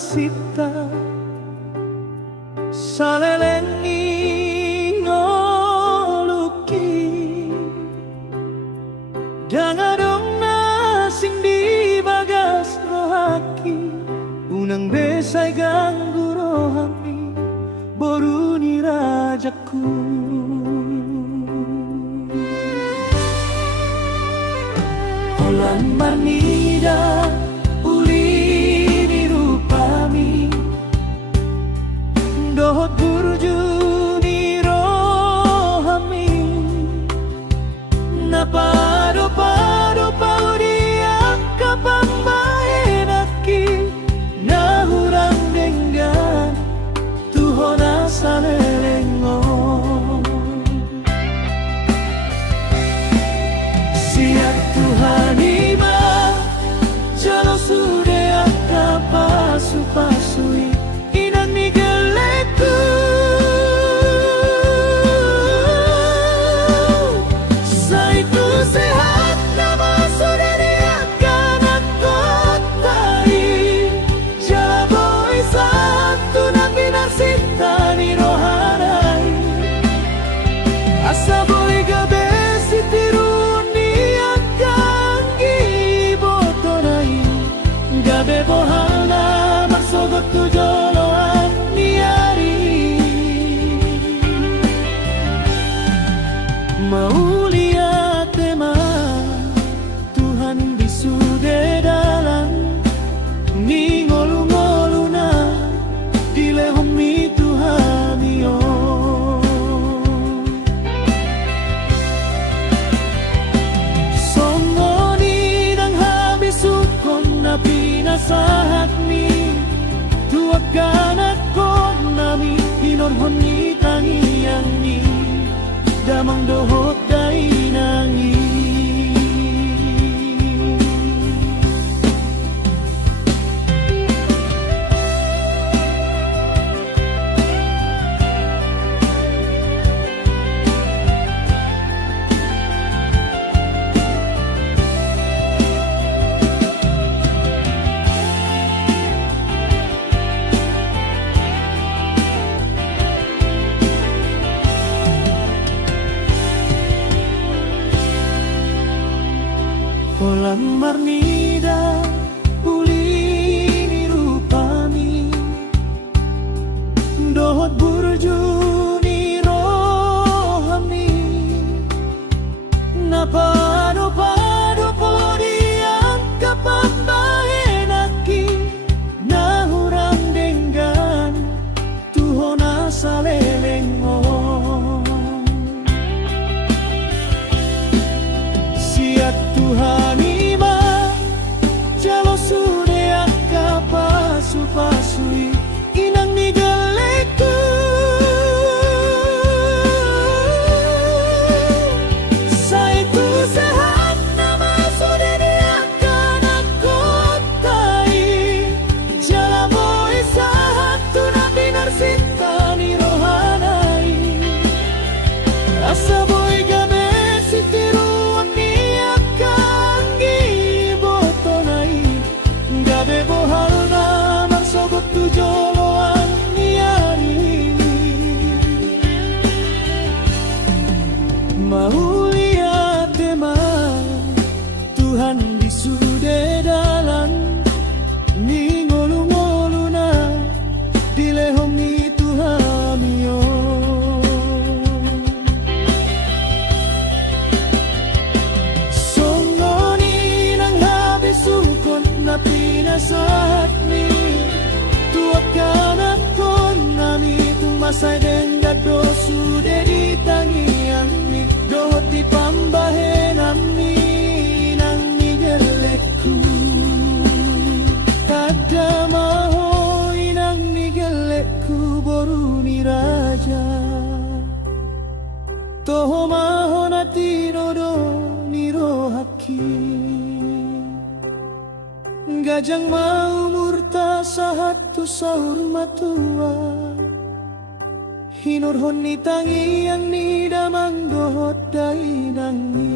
sita salelengi ngoluki dangadong nasing di bagas rohaki unang besay ganggu rohami boruni rajaku. Holan marnida uli di rupami dohot burju ni rohami napado pado paudia kapambaenaki nahurang denggan tuhona salelengo siap Tuhan ima jalo sudah pasu-pasui inang nigeleku saitu sehat nama sudah diakan aku tai jala boy satu nabi narsita ni rohanai asa boy gabe sitirun ni akan gibotonai gabe bohana marsogot tu joloan niari maulia tema Tuhan bisude dalam ni ngolu-ngoluna dilehomi Tuhan yo songoni nang habis sukon na pinasahat ni tuakan ako nami hinorhon ni tangian ni damang dohot day nangi Holan marnida uli ni rupami dohot burju ni rohami napado-pado podiang kapambaenaki nahurang denggan tuhona salelengo siat Tuhan ima jalo sudah pasu-pasui inang nigeleku saitu sehat nama sudah diakan aku tai jala boy satu nabi narsita ni rohanai asa boy gabe sitiruan ni akan gibotonai gabe bohalna marsogot tu joloan niari maulia tema Tuhan bisude dalam ni ngolu-ngoluna dilehomi Tuhan yo songoni nang habis sukon na pinasahat ni tuakan ako nami tumasay denggad do sude di tangian ni dohot di pambahenam ni nang nigeleku kada maho inang nigeleku boru ni raja toho maho na tinodo ni rohaki gajang mau murta sahatu sahur matua hinurhon ni tangian ni damang dohot dai nangi